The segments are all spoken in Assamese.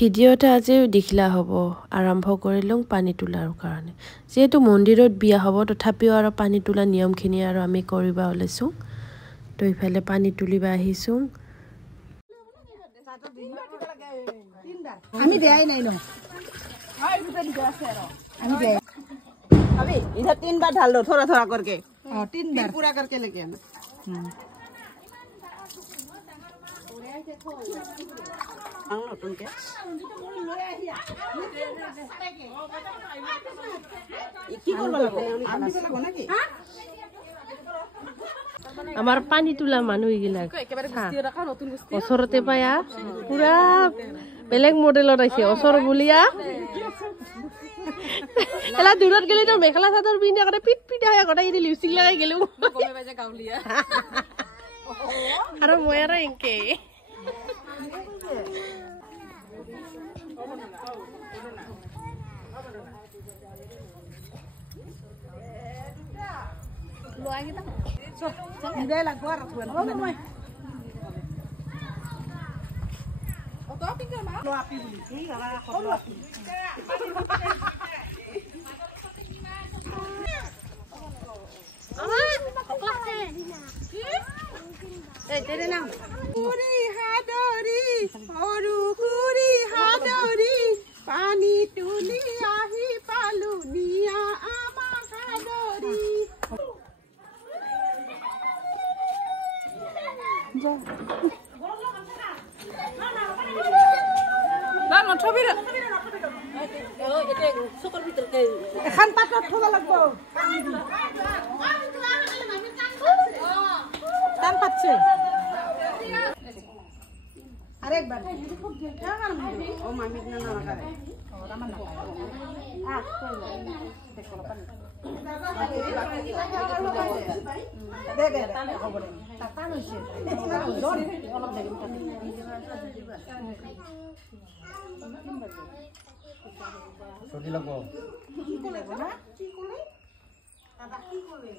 ভিডিঅ'টা আজি দেখিলা হ'ব আৰম্ভ কৰিলোঁ পানী তোলাৰ কাৰণে যেহেতু মন্দিৰত বিয়া হ'ব তথাপিও আৰু পানী তোলা নিয়মখিনি আৰু আমি কৰিবা ওলাইছোঁ তো ইফালে পানী তুলিবা আহিছোঁ আমি দেয়াই নাই ন আমি दे अभी इधर 3 बार डाल दो थोड़ा थोड़ा करके 3 बार पूरा करके लेके आना नतुन के কি করব লাগবে আমি তো লাগব নাকি আমাৰ পানী তোলা মানুহ গিলা একেবাৰে গুষ্টি ৰাখা নতুন গুষ্টি ওচৰতে পায়া পুৰা বেলেগ মডেলত আছে ওচৰ বুলিয়া এলা দূৰত গলি তো মেখেলা চাদৰ পিন্ধা কৰে পিট পিট হয় গটাই দি লিপস্টিক লগাই গেলু গমে বাজে গাউলিয়া আৰু মই আৰু এনকে ইদে লাগব আর মই ও তো আপি মা লো আপি বলি এই আলা খলো আপি এই তেরে নাম কুরি হাদরি হরু কুরি হাদরি পানি তুলি আহি পালু নিয়া আমা হাদরি না না ছবি রে এটা সুকর ভিতর কে এখন পাটত থবা লাগব টান পাচ্ছে আরেকবার ও মামি না না করে ও রামান না দে দে খবর টাকা নইছে জোর অলপ দেখিম ছুটি লাগব কি কোলে না কি কোলে দাদা কি কোলে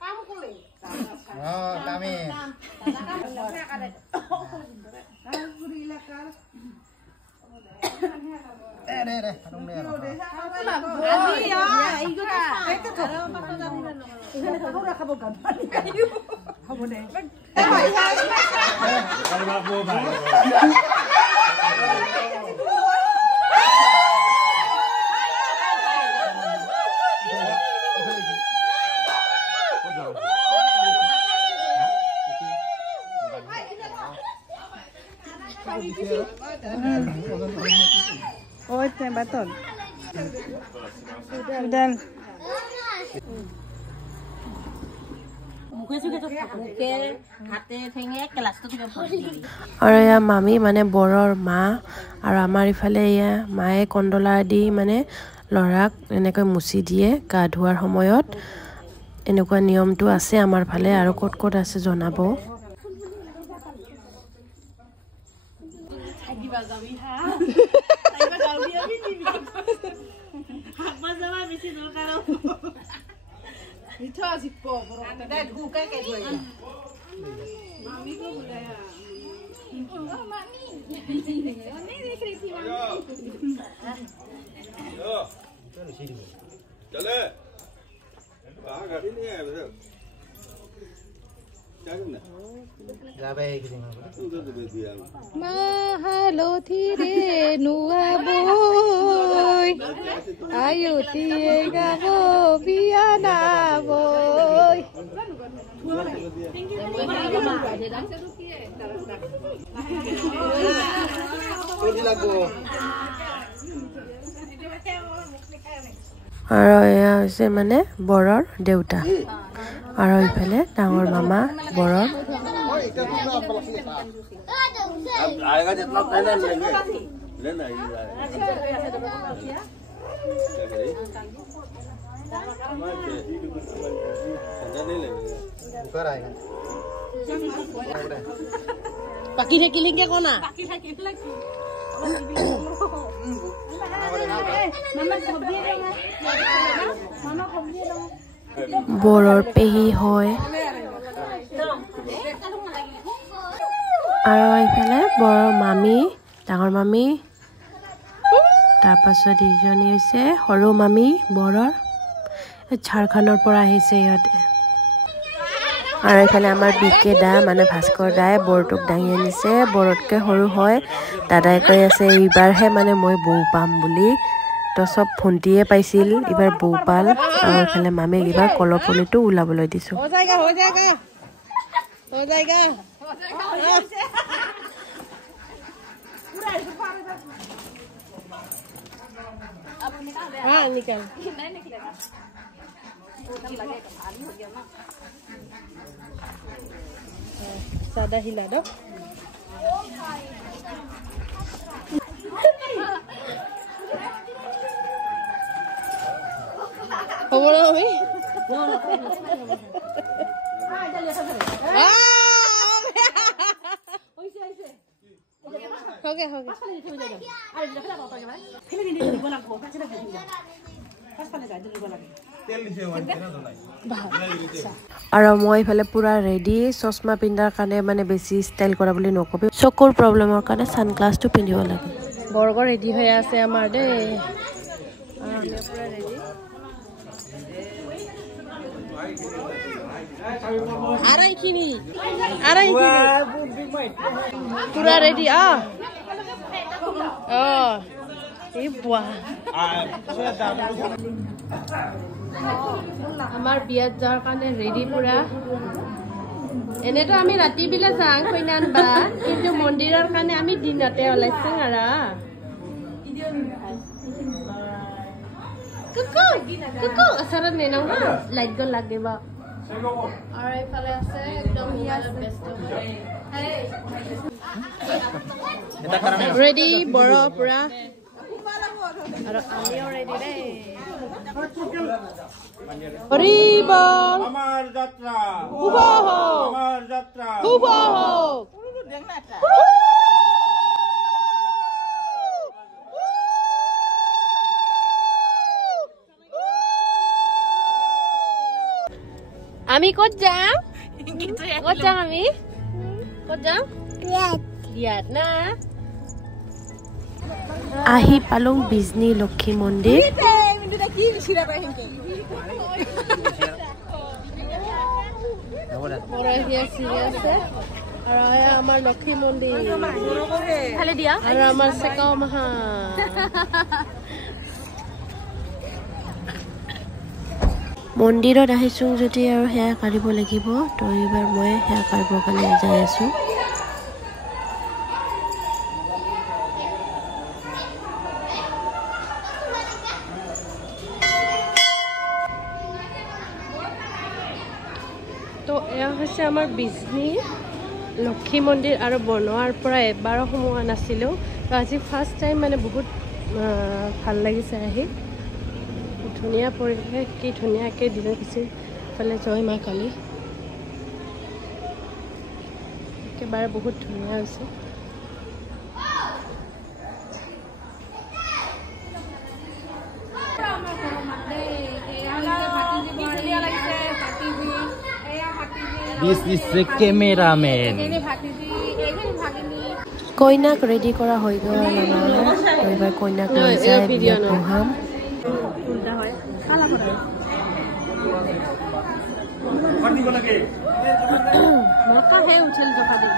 কাম কোলে কামে পুরি এলাকার রে রে তুমি Ôi, tên bà tổn. Sudan. মুখে সুখে তো মুখে হাতে ঠেঙে ক্লাসটো থেকে পড়ি আৰু এয়া মামী মানে বৰৰ মা আৰু আমাৰ ইফালে এয়া মায়ে কণ্ডলা দি মানে ল'ৰাক এনেকৈ মুচি দিয়ে গা ধোৱাৰ সময়ত এনেকুৱা নিয়মটো আছে আমাৰ ফালে আৰু ক'ত ক'ত আছে জনাব মিঠা জিপো দে ঢুকে কে গই মামি को बुलाया ओ मामी नहीं देख रही थी मामी चले बाहर गाड़ी नहीं है वैसे क्या करना যাবে এই দিন उधर से भेज दिया mahalo thire nuwa boy ayo tie gabo biana boy ছুটি লাগব আৰু এয়া হৈছে মানে বৰৰ দেউতা আৰু ইফালে ডাঙৰ মামা বৰৰ अब आएगा जितना पहले लेंगे लेना ही नहीं लेंगे ऊपर आएगा বাকি থাকিলে কে কোনা বৰৰ পেহী হয় আৰু ইফালে বৰৰ মামী ডাঙৰ মামী তাৰপাছত ইজনী হৈছে সৰু মামী বৰৰ ঝাৰখণ্ডৰ পৰা আহিছে ইহঁতে আৰু এইফালে আমাৰ বিকে দা মানে ভাস্কৰ দাই বৰটোক দাঙি আনিছে বৰতকৈ সৰু হয় দাদাই কৈ আছে এইবাৰহে মানে মই বৌ পাম বুলি তো চব ভণ্টিয়ে পাইছিল এইবাৰ বৌ পাল আৰু এইফালে মামীক এইবাৰ কলপলিটো ওলাবলৈ দিছোঁ Sada hila dok. Kamu nak kami? Okay. আৰু মই ইফালে পুৰা ৰেডি চশমা পিন্ধাৰ কাৰণে মানে বেছি ষ্টাইল কৰা বুলি নকবি চকুৰ প্ৰব্লেমৰ কাৰণে সানগ্লাছটো পিন্ধিব লাগে বৰ্গ ৰেডি হৈ আছে আমাৰ দে আমি পুৰা ৰেডি আৰাইখিনি পুৰা ৰেডি এই বুৱা আমাৰ বিয়াত যাৰ কাৰণে ৰেডি পুৰা এনেতো আমি ৰাতি বিলে যাং কইনান বা কিন্তু মন্দিৰৰ কাৰণে আমি দিনতে ওলাইছো আৰু কুকু আসাৰত নেনাও না লাইট গল লাগিব আৰু এইফালে আছে একদম ৰেডি বড় পুৰা আৰু আমিও ৰেডি দে হৰিবল আমার যাত্রা শুভ হোক আমার যাত্রা শুভ হোক আমি ক'ত যাম আমি ক'ত যাম ইয়াত না আহি পালোঁ বিজনী লক্ষী মন্দিৰ আমাৰ লক্ষী মন্দিৰ আৰু আমাৰ চেকাও মাহা মন্দিৰত আহিছোঁ যদি আৰু সেয়া কাঢ়িব লাগিব তো এইবাৰ মই সেয়া কাঢ়িবৰ কাৰণে যাই আছোঁ তো এয়া হৈছে আমাৰ বিজনী লক্ষী মন্দিৰ আৰু বনোৱাৰ পৰা এবাৰো সোমোৱা নাছিলোঁ তো আজি ফাৰ্ষ্ট টাইম মানে বহুত ভাল লাগিছে আহি ধুনীয়া পৰিৱেশ কি ধুনীয়াকৈ দিলে পিছে ফালে জয় মা কালী একেবাৰে বহুত ধুনীয়া হৈছে This is the cameraman. কইনাক ৰেডি কৰা হৈ গ'ল আমাৰ তো এইবাৰ কইনাক লৈ যায় বিয়াত বহাম মকাহে উঠেল জখা দিব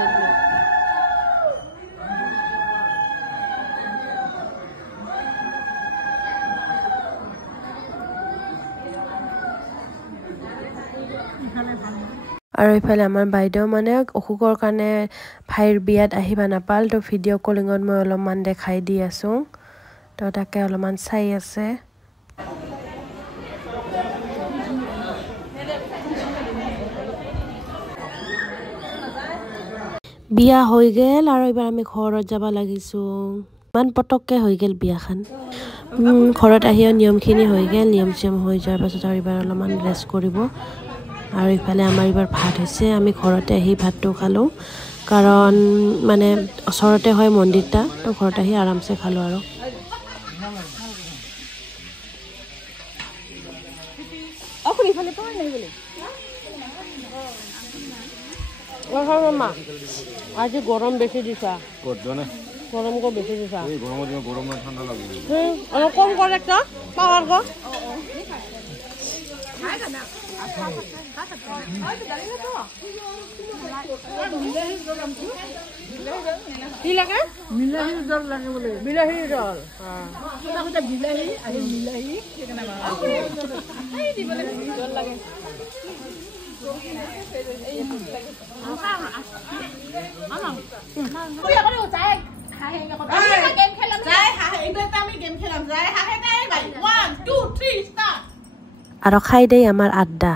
আৰু এইফালে আমাৰ বাইদেউ মানে অসুখৰ কাৰণে ভাইৰ বিয়াত আহিব নাপাল তো ভিডিঅ' কলিঙত মই অলপমান দেখাই দি আছোঁ তো তাকে অলপমান চাই আছে বিয়া হৈ গ'ল আৰু এইবাৰ আমি ঘৰত যাব লাগিছোঁ ইমান পটককৈ হৈ গ'ল বিয়াখন ঘৰত আহিও নিয়মখিনি হৈ গ'ল নিয়ম চিয়ম হৈ যোৱাৰ পাছত আৰু এইবাৰ অলপমান ৰেষ্ট কৰিব আৰু ইফালে আমাৰ এইবাৰ ভাত হৈছে আমি ঘৰতে আহি ভাতটো খালোঁ কাৰণ মানে ওচৰতে হয় মন্দিৰটা তো ঘৰত আহি আৰামছে খালোঁ আৰু মা আজি গৰম বেছি দিছা Kod গরম কো বেশি দিছা এই গরমের দিনে গরম না ঠান্ডা লাগবে অলপ কম কর একটা পাওয়ার গো কি লাগে বিলাহীৰ জল লাগে বোলে বিলাহীৰ জল আগতে বিলাহী আৰু বিলাহী কেনে এই দিবলে জল লাগে আৰু খাই দেই আমাৰ আড্ডা